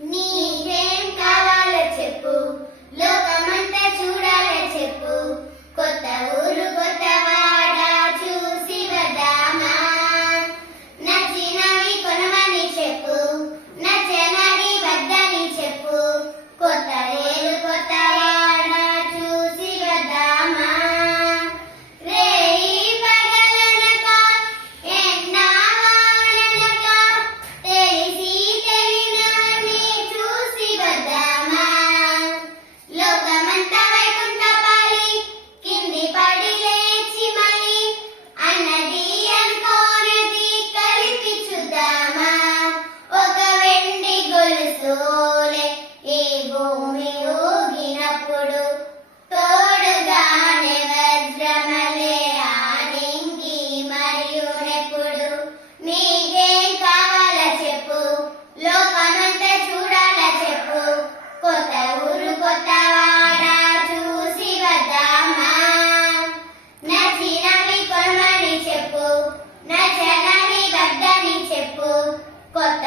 నీకేం కావాలో చెప్పు, లోకమంతా చూడాలో చెప్పు, కొత్త ఊరు కొత్త వాడ చూసి వద్దామా. నచ్చినవి కొనమని చెప్పు, నచ్చనవి వద్దని చెప్పు, కొత్త ఊరు కొత్త వాడ చూసి వద్దామా. రేయి పగలనక ఎండా వాననక తెలిసి తెలియనివన్నీ చూసి వద్దామా. లోకమంతా వైకుంఠపాళి కింది పడి లేచి మళ్ళీ అన్నది అనుకోనది కలిపి చూద్దామా. ఒక వెండి గొలుసులే ఈ భూమి ఊగినప్పుడు తోడుగానే వజ్రమలే ఆనింగి మరియు నెప్పుడు. నీకేం కావాలో చెప్పు, లోకమంతా చూడాలో చెప్పు, కొత్త ఊరు కొత్త వాడ చూసి వద్దామా. నచ్చినవి కొనమని చెప్పు, నచ్చనవి వద్దని చెప్పు, కొత్త